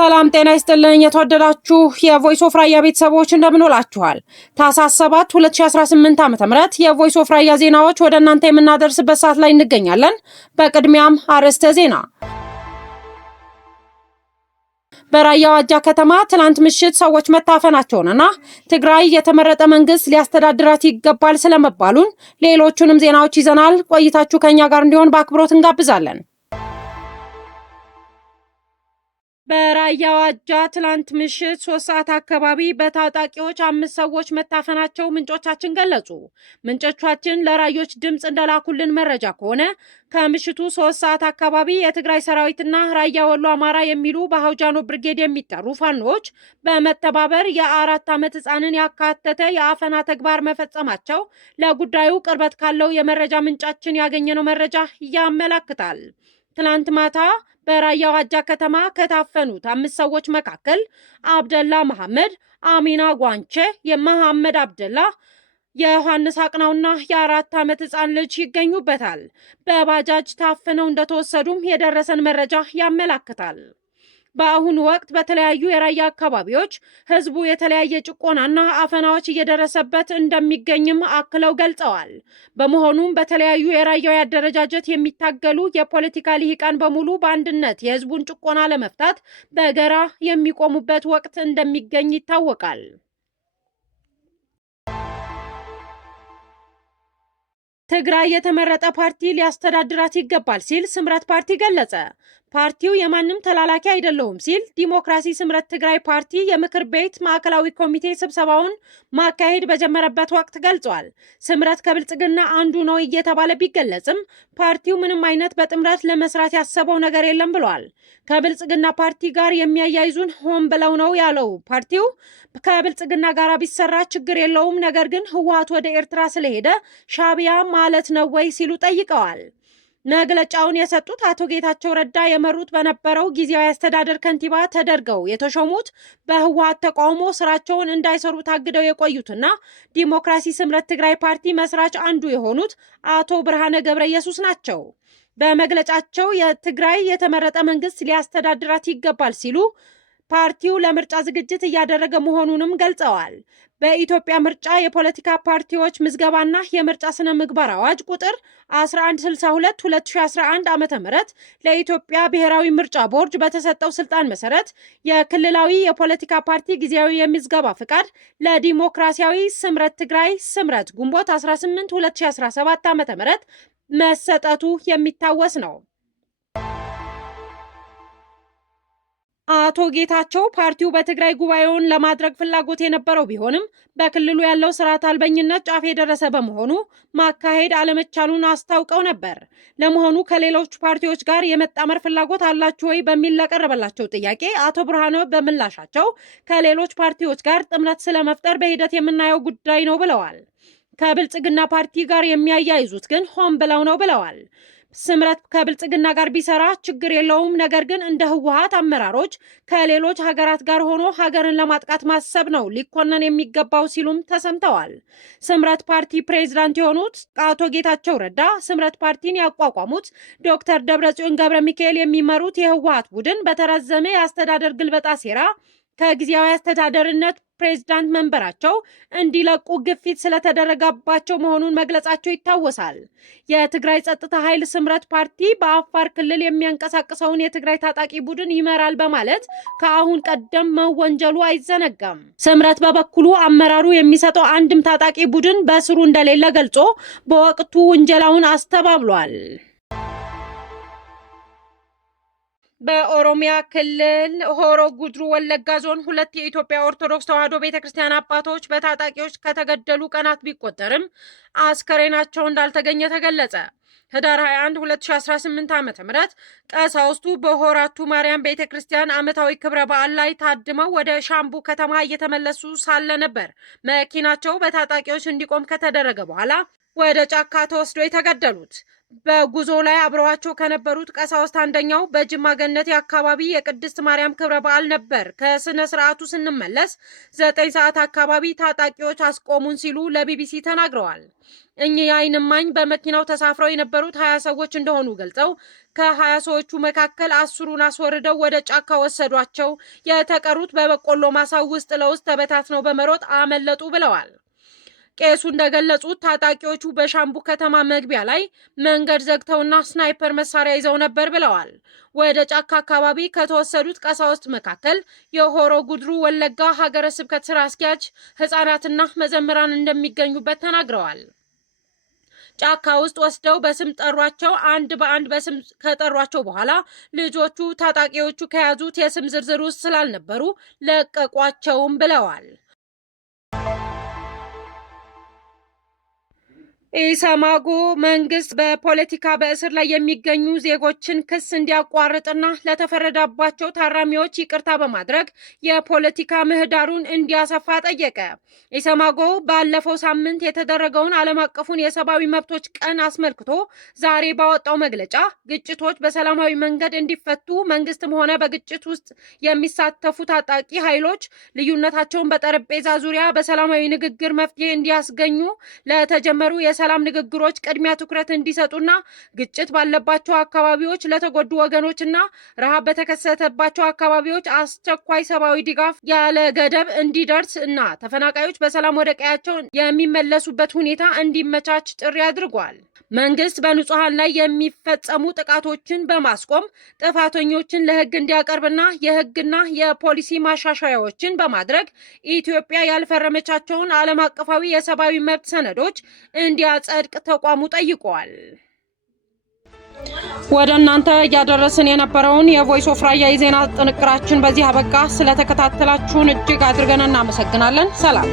ሰላም ጤና ይስጥልኝ የተወደዳችሁ የቮይስ ኦፍ ራያ ቤተሰቦች እንደምን ውላችኋል? ታህሳስ 7 2018 ዓ.ም የቮይስ ኦፍ ራያ ዜናዎች ወደ እናንተ የምናደርስበት ሰዓት ላይ እንገኛለን። በቅድሚያም አርዕስተ ዜና። በራያ ዋጃ ከተማ ትላንት ምሽት ሰዎች መታፈናቸውንና ትግራይ የተመረጠ መንግስት ሊያስተዳድራት ይገባል ስለመባሉን ሌሎቹንም ዜናዎች ይዘናል። ቆይታችሁ ከኛ ጋር እንዲሆን በአክብሮት እንጋብዛለን። በራያ ዋጃ ትላንት ምሽት 3 ሰዓት አካባቢ በታጣቂዎች 5 ሰዎች መታፈናቸው ምንጮቻችን ገለጹ። ምንጮቻችን ለራዮች ድምጽ እንደላኩልን መረጃ ከሆነ ከምሽቱ 3 ሰዓት አካባቢ የትግራይ ሰራዊትና ራያ ወሎ አማራ የሚሉ በአውጃኖ ብርጌድ የሚጠሩ ፋኖች በመተባበር የ4 ዓመት ህፃንን ያካተተ የአፈና ተግባር መፈጸማቸው ለጉዳዩ ቅርበት ካለው የመረጃ ምንጫችን ያገኘነው መረጃ ያመለክታል። ትላንት ማታ በራያ ዋጃ ከተማ ከታፈኑት 5 ሰዎች መካከል አብደላ መሐመድ፣ አሚና ጓንቼ፣ የመሐመድ አብደላ፣ የዮሐንስ አቅናውና የ4 ዓመት ህፃን ልጅ ይገኙበታል። በባጃጅ ታፍነው እንደተወሰዱም የደረሰን መረጃ ያመለክታል። በአሁኑ ወቅት በተለያዩ የራያ አካባቢዎች ህዝቡ የተለያየ ጭቆናና አፈናዎች እየደረሰበት እንደሚገኝም አክለው ገልጸዋል። በመሆኑም በተለያዩ የራያው አደረጃጀት የሚታገሉ የፖለቲካ ልሂቃን በሙሉ በአንድነት የህዝቡን ጭቆና ለመፍታት በጋራ የሚቆሙበት ወቅት እንደሚገኝ ይታወቃል። ትግራይ የተመረጠ ፓርቲ ሊያስተዳድራት ይገባል ሲል ስምረት ፓርቲ ገለጸ። ፓርቲው የማንም ተላላኪ አይደለሁም ሲል ዲሞክራሲ ስምረት ትግራይ ፓርቲ የምክር ቤት ማዕከላዊ ኮሚቴ ስብሰባውን ማካሄድ በጀመረበት ወቅት ገልጿል። ስምረት ከብልጽግና አንዱ ነው እየተባለ ቢገለጽም ፓርቲው ምንም አይነት በጥምረት ለመስራት ያሰበው ነገር የለም ብሏል። ከብልጽግና ፓርቲ ጋር የሚያያይዙን ሆን ብለው ነው ያለው ፓርቲው ከብልጽግና ጋር ቢሰራ ችግር የለውም፣ ነገር ግን ህወሓት ወደ ኤርትራ ስለሄደ ሻዕቢያ ማለት ነው ወይ ሲሉ ጠይቀዋል። መግለጫውን የሰጡት አቶ ጌታቸው ረዳ የመሩት በነበረው ጊዜያዊ አስተዳደር ከንቲባ ተደርገው የተሾሙት በህወሓት ተቃውሞ ስራቸውን እንዳይሰሩ ታግደው የቆዩትና ዲሞክራሲ ስምረት ትግራይ ፓርቲ መስራች አንዱ የሆኑት አቶ ብርሃነ ገብረ ኢየሱስ ናቸው። በመግለጫቸው የትግራይ የተመረጠ መንግስት ሊያስተዳድራት ይገባል ሲሉ ፓርቲው ለምርጫ ዝግጅት እያደረገ መሆኑንም ገልጸዋል። በኢትዮጵያ ምርጫ የፖለቲካ ፓርቲዎች ምዝገባና የምርጫ ስነ ምግባር አዋጅ ቁጥር 1162/2011 ዓ.ም ለኢትዮጵያ ብሔራዊ ምርጫ ቦርድ በተሰጠው ስልጣን መሰረት የክልላዊ የፖለቲካ ፓርቲ ጊዜያዊ የምዝገባ ፍቃድ ለዲሞክራሲያዊ ስምረት ትግራይ ስምረት ግንቦት 18 2017 ዓ.ም መሰጠቱ የሚታወስ ነው። አቶ ጌታቸው ፓርቲው በትግራይ ጉባኤውን ለማድረግ ፍላጎት የነበረው ቢሆንም በክልሉ ያለው ስርዓት አልበኝነት ጫፍ የደረሰ በመሆኑ ማካሄድ አለመቻሉን አስታውቀው ነበር። ለመሆኑ ከሌሎች ፓርቲዎች ጋር የመጣመር ፍላጎት አላችሁ ወይ በሚል ለቀረበላቸው ጥያቄ አቶ ብርሃነ በምላሻቸው ከሌሎች ፓርቲዎች ጋር ጥምረት ስለመፍጠር በሂደት የምናየው ጉዳይ ነው ብለዋል። ከብልጽግና ፓርቲ ጋር የሚያያይዙት ግን ሆን ብለው ነው ብለዋል። ስምረት ከብልጽግና ጋር ቢሰራ ችግር የለውም፣ ነገር ግን እንደ ህወሓት አመራሮች ከሌሎች ሀገራት ጋር ሆኖ ሀገርን ለማጥቃት ማሰብ ነው ሊኮነን የሚገባው ሲሉም ተሰምተዋል። ስምረት ፓርቲ ፕሬዝዳንት የሆኑት አቶ ጌታቸው ረዳ ስምረት ፓርቲን ያቋቋሙት ዶክተር ደብረጽዮን ገብረ ሚካኤል የሚመሩት የህወሓት ቡድን በተራዘመ የአስተዳደር ግልበጣ ሴራ ከጊዜያዊ አስተዳደርነት ፕሬዝዳንት መንበራቸው እንዲለቁ ግፊት ስለተደረገባቸው መሆኑን መግለጻቸው ይታወሳል። የትግራይ ጸጥታ ኃይል ስምረት ፓርቲ በአፋር ክልል የሚያንቀሳቅሰውን የትግራይ ታጣቂ ቡድን ይመራል በማለት ከአሁን ቀደም መወንጀሉ አይዘነጋም። ስምረት በበኩሉ አመራሩ የሚሰጠው አንድም ታጣቂ ቡድን በስሩ እንደሌለ ገልጾ በወቅቱ ውንጀላውን አስተባብሏል። በኦሮሚያ ክልል ሆሮ ጉድሩ ወለጋ ዞን 2 የኢትዮጵያ ኦርቶዶክስ ተዋሕዶ ቤተክርስቲያን አባቶች በታጣቂዎች ከተገደሉ ቀናት ቢቆጠርም አስከሬናቸው እንዳልተገኘ ተገለጸ። ህዳር 21 2018 ዓ.ም ቀሳውስቱ በሆራቱ ማርያም ቤተክርስቲያን ዓመታዊ ክብረ በዓል ላይ ታድመው ወደ ሻምቡ ከተማ እየተመለሱ ሳለ ነበር መኪናቸው በታጣቂዎች እንዲቆም ከተደረገ በኋላ ወደ ጫካ ተወስደው የተገደሉት። በጉዞ ላይ አብረዋቸው ከነበሩት ቀሳውስት አንደኛው በጅማ ገነቴ አካባቢ የቅድስት ማርያም ክብረ በዓል ነበር። ከስነ ስርዓቱ ስንመለስ 9 ሰዓት አካባቢ ታጣቂዎች አስቆሙን ሲሉ ለቢቢሲ ተናግረዋል። እኚህ የዓይን እማኝ በመኪናው ተሳፍረው የነበሩት 20 ሰዎች እንደሆኑ ገልጸው ከ20 ሰዎቹ መካከል 10ሩን አስወርደው ወደ ጫካ ወሰዷቸው፣ የተቀሩት በበቆሎ ማሳው ውስጥ ለውስጥ ተበታትነው በመሮጥ አመለጡ ብለዋል። ቄሱ እንደገለጹት ታጣቂዎቹ በሻምቡ ከተማ መግቢያ ላይ መንገድ ዘግተውና ስናይፐር መሳሪያ ይዘው ነበር ብለዋል። ወደ ጫካ አካባቢ ከተወሰዱት ቀሳውስት መካከል የሆሮ ጉድሩ ወለጋ ሀገረ ስብከት ስራ አስኪያጅ፣ ህፃናትና መዘምራን እንደሚገኙበት ተናግረዋል። ጫካ ውስጥ ወስደው በስም ጠሯቸው። አንድ በአንድ በስም ከጠሯቸው በኋላ ልጆቹ ታጣቂዎቹ ከያዙት የስም ዝርዝር ውስጥ ስላልነበሩ ለቀቋቸውም ብለዋል። ኢሰማኮ መንግስት በፖለቲካ በእስር ላይ የሚገኙ ዜጎችን ክስ እንዲያቋርጥና ለተፈረደባቸው ታራሚዎች ይቅርታ በማድረግ የፖለቲካ ምህዳሩን እንዲያሰፋ ጠየቀ። ኢሰማኮ ባለፈው ሳምንት የተደረገውን ዓለም አቀፉን የሰብአዊ መብቶች ቀን አስመልክቶ ዛሬ ባወጣው መግለጫ ግጭቶች በሰላማዊ መንገድ እንዲፈቱ መንግስትም ሆነ በግጭት ውስጥ የሚሳተፉ ታጣቂ ኃይሎች ልዩነታቸውን በጠረጴዛ ዙሪያ በሰላማዊ ንግግር መፍትሄ እንዲያስገኙ ለተጀመሩ የሰላም ንግግሮች ቅድሚያ ትኩረት እንዲሰጡና ግጭት ባለባቸው አካባቢዎች ለተጎዱ ወገኖችና ረሃብ በተከሰተባቸው አካባቢዎች አስቸኳይ ሰብአዊ ድጋፍ ያለ ገደብ እንዲደርስ እና ተፈናቃዮች በሰላም ወደ ቀያቸው የሚመለሱበት ሁኔታ እንዲመቻች ጥሪ አድርጓል። መንግስት በንጹሃን ላይ የሚፈጸሙ ጥቃቶችን በማስቆም ጥፋተኞችን ለህግ እንዲያቀርብና የህግና የፖሊሲ ማሻሻያዎችን በማድረግ ኢትዮጵያ ያልፈረመቻቸውን ዓለም አቀፋዊ የሰብአዊ መብት ሰነዶች እንዲያጸድቅ ተቋሙ ጠይቋል። ወደ እናንተ እያደረስን የነበረውን የቮይስ ኦፍ ራያ የዜና ጥንቅራችን በዚህ አበቃ። ስለተከታተላችሁን እጅግ አድርገን እናመሰግናለን። ሰላም።